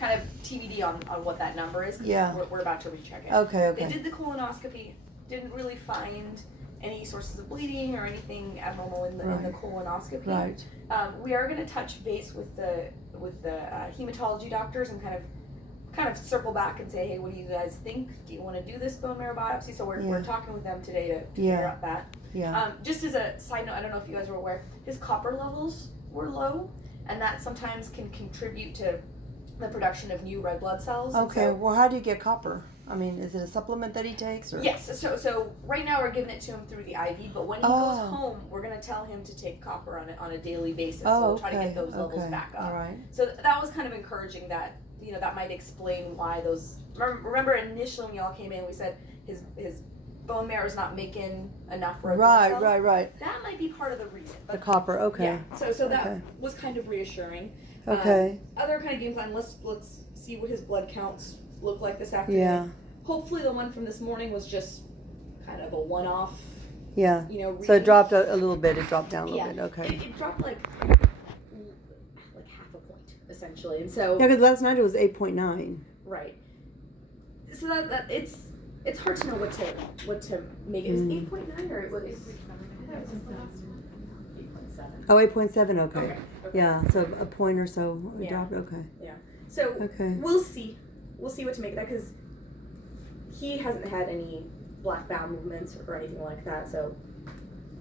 kind of TBD on what that number is. 'Cause Yeah. we're about to recheck it. Okay. They did the colonoscopy, didn't really find any sources of bleeding or anything abnormal in the colonoscopy. Right. We are going to touch base with the hematology doctors and kind of circle back and say, hey, what do you guys think? Do you want to do this bone marrow biopsy? So we're talking with them today to figure out that. Yeah. Just as a side note, I don't know if you guys were aware, his copper levels were low, and that sometimes can contribute to the production of new red blood cells. Okay. So, Well, how do you get copper? I mean, is it a supplement that he takes? Or? yes. So right now we're giving it to him through the IV, but when he goes home, we're going to tell him to take copper on a daily basis. So we'll try to get those levels back up. All right. So that was kind of encouraging that, that might explain why those. Remember initially when y'all came in, we said his bone marrow is not making enough red blood cells. Right. That might be part of the reason. The copper. Okay. Yeah. So that was kind of reassuring. Okay. Other kind of game plan. Let's see what his blood counts look like this afternoon. Yeah. Hopefully the one from this morning was just kind of a one-off. Yeah. So it dropped a little bit. It dropped down a little bit. Okay. It dropped like half a point essentially, and so. Yeah, because last night it was 8.9. Right. So that it's hard to know what to make it. Is 8.9 or what? 8.7. Oh, 8.7. Okay. Okay. Yeah. So a point or so dropped. Okay. Yeah. So we'll see what to make of that, because he hasn't had any black bowel movements or anything like that. So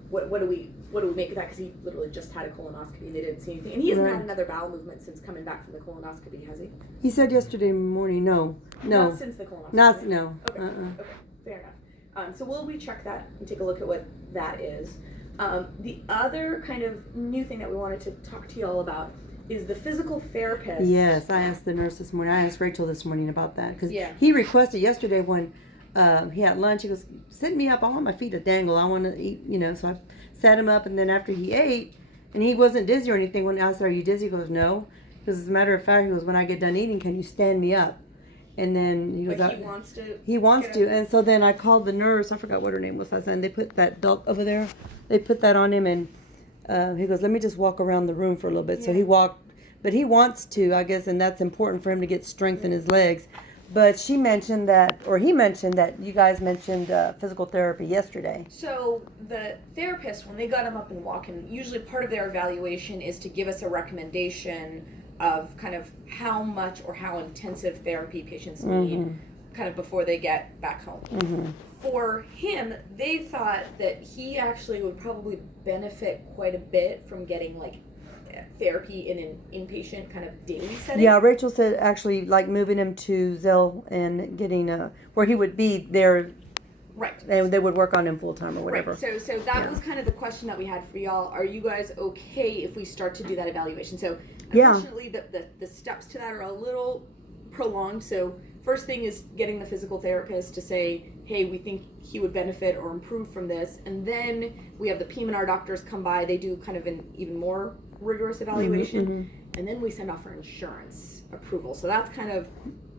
what do we make of that? Because he literally just had a colonoscopy. They didn't see anything, and he hasn't had another bowel movement since coming back from the colonoscopy, has he? He said yesterday morning. No. Not since the colonoscopy. No. Okay. Okay. Fair enough. So we'll recheck that and take a look at what that is. The other kind of new thing that we wanted to talk to you all about is the physical therapist. Yes, I asked the nurse this morning. I asked Rachel this morning about that, because he requested yesterday when he had lunch. He goes, "Sit me up. I want my feet to dangle. I want to eat." So I sat him up, and then after he ate, and he wasn't dizzy or anything. When I said, "Are you dizzy?" He goes, "No." Because as a matter of fact, he goes, "When I get done eating, can you stand me up?" And then he goes, he wants to. He wants to. And so then I called the nurse. I forgot what her name was last night. And they put that belt over there. They put that on him, and he goes, "Let me just walk around the room for a little bit." So he walked, but he wants to, I guess, and that's important for him to get strength in his legs. But he mentioned that you guys mentioned physical therapy yesterday. So the therapist, when they got him up and walking, usually part of their evaluation is to give us a recommendation of kind of how much or how intensive therapy patients need kind of before they get back home. For him, they thought that he actually would probably benefit quite a bit from getting like therapy in an inpatient kind of daily setting. Yeah, Rachel said actually like moving him to Zell and getting where he would be there. Right. They would work on him full time or whatever. Right. So that was kind of the question that we had for y'all. Are you guys okay if we start to do that evaluation? So unfortunately the steps to that are a little prolonged. So first thing is getting the physical therapist to say, hey, we think he would benefit or improve from this. And then we have the PM&R doctors come by. They do kind of an even more rigorous evaluation. And then we send off for insurance approval. So that's kind of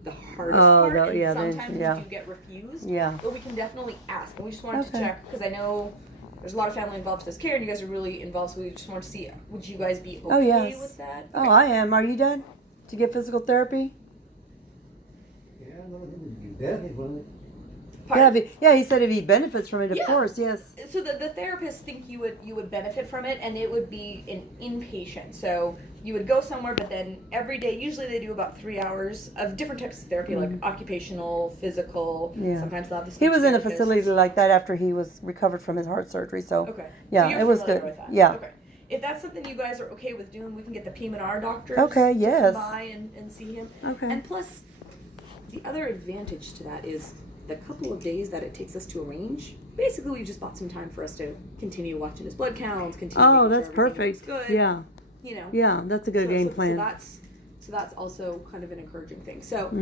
the hardest part. And sometimes we do get refused. Yeah. But we can definitely ask. And we just wanted to check, because I know there's a lot of family involved with this care, and you guys are really involved. So we just wanted to see, would you guys be okay with that? Okay. Oh, I am. Are you done to get physical therapy? Benefit from it. Yeah, he said if he benefits from it, of course, yes. So the therapists think you would benefit from it, and it would be an inpatient. So you would go somewhere, but then every day, usually they do about 3 hours of different types of therapy, like occupational, physical. Sometimes they'll have the speech He was in a therapist. facility like that after he was recovered from his heart surgery. So yeah, so you're it was familiar good. with that. Yeah. Okay. If that's something you guys are okay with doing, we can get the PM&R doctors to come by and see him. Okay. And plus, the other advantage to that is the couple of days that it takes us to arrange. Basically, we just bought some time for us to continue watching his blood counts. Oh, that's perfect. Good. Yeah. Yeah, that's a good game plan. So that's also kind of an encouraging thing. So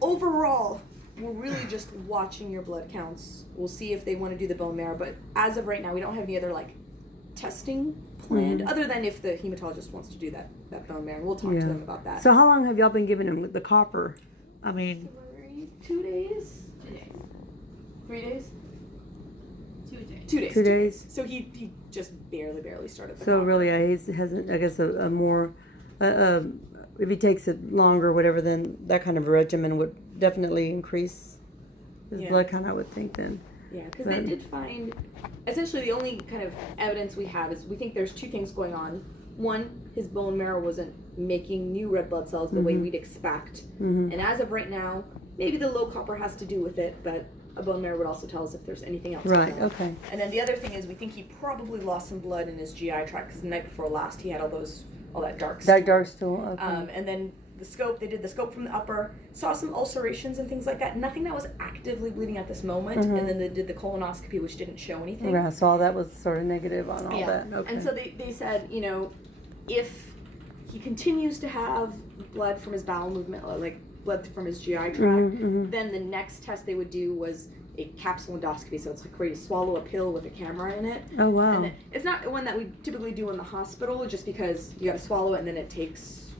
overall, we're really just watching your blood counts. We'll see if they want to do the bone marrow, but as of right now, we don't have any other testing planned, other than if the hematologist wants to do that bone marrow. We'll talk to them about that. So how long have y'all been giving him the copper? I mean, 2 days? 3 days? 2 days. 2 days. 2 days. So he just barely started the So copper. really, he hasn't, I guess, a more if he takes it longer, whatever, then that kind of regimen would definitely increase his blood count, I would think then. Yeah, because they did find, essentially the only kind of evidence we have is we think there's two things going on. One, his bone marrow wasn't making new red blood cells the way we'd expect. And as of right now, maybe the low copper has to do with it, but a bone marrow would also tell us if there's anything else. Right, okay. And then the other thing is we think he probably lost some blood in his GI tract because the night before last he had all that dark stool. That dark stool, okay. And then the scope, they did the scope from the upper, saw some ulcerations and things like that. Nothing that was actively bleeding at this moment. And then they did the colonoscopy, which didn't show anything. Yeah, I saw that was sort of negative on all that. Okay. And so they said, you know, if he continues to have blood from his bowel movement, like blood from his GI tract, then the next test they would do was a capsule endoscopy. So it's like where you swallow a pill with a camera in it. Oh, wow. And it's not one that we typically do in the hospital, just because you got to swallow it and then it takes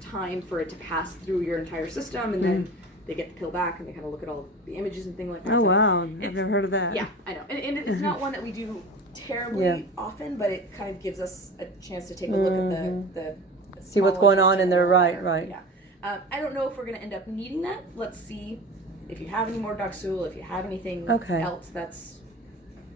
time for it to pass through your entire system, and then they get the pill back and they kind of look at all the images and things like that. Oh, so wow. I've never heard of that. Yeah, I know. And it's not one that we do terribly often, but it kind of gives us a chance to take a look at the see what's going on in there, right. Yeah. I don't know if we're going to end up needing that. Let's see if you have any more duck stool, if you have anything else that's,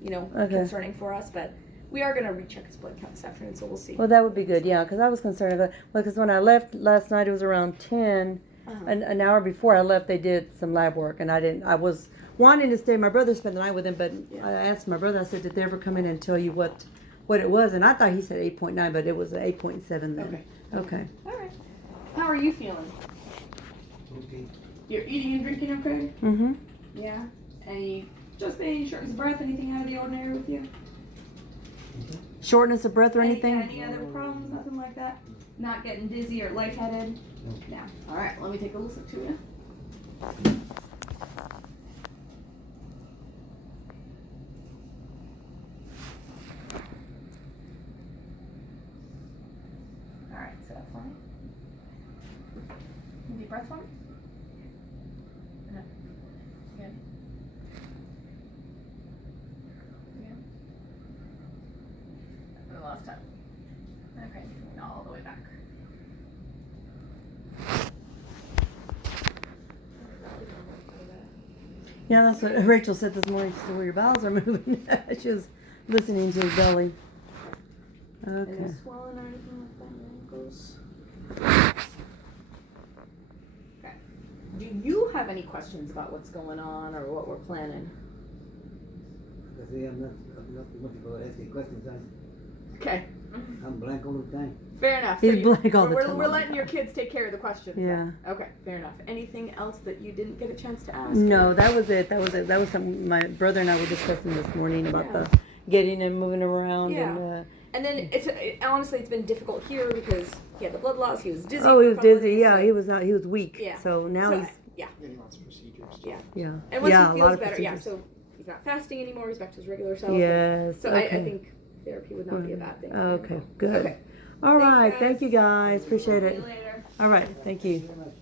you know, concerning for us, but we are going to recheck his blood count this afternoon, so we'll see. Well, that would be good, yeah, because I was concerned about, because when I left last night, it was around 10, an hour before I left, they did some lab work, and I was wanting to stay. My brother spent the night with him, but I asked my brother, I said, did they ever come in and tell you what it was? And I thought he said 8.9, but it was 8.7 then. Okay. All right. How are you feeling? Okay. You're eating and drinking okay? Mm-hmm. Yeah. Any shortness of breath, anything out of the ordinary with you? Shortness of breath or anything? Any other problems, nothing like that? Not getting dizzy or lightheaded? No. All right, let me take a listen to you. All right, so that for me. Deep breath for me. Good. And the last time. Okay, all the way back. Yeah, that's what Rachel said this morning. She said, well, your bowels are moving. She was listening to his belly. Okay. Any swelling or anything like that in the ankles? Okay. Do you have any questions about what's going on or what we're planning? Because I'm not much about asking questions. Okay. I'm blank all the time. Fair enough. He's blank all the time. We're letting your kids take care of the questions. Yeah. Then. Okay, fair enough. Anything else that you didn't get a chance to ask? No, that was it. That was something my brother and I were discussing this morning about the getting and moving around. Yeah. And then honestly, it's been difficult here because he had the blood loss. He was dizzy. Oh, he was dizzy. Days, Yeah, so. he was not. He was weak. Yeah. So now he's. Yeah. Getting lots of procedures. Yeah. Yeah. And once yeah, he a lot feels of better, procedures. so he's not fasting anymore. He's back to his regular self. Yes. So okay. I think therapy would not be a bad thing. Okay. Good. Okay. All Thanks, right. guys. Thank you guys. Appreciate See it. you later. All right. Thank you. Very much.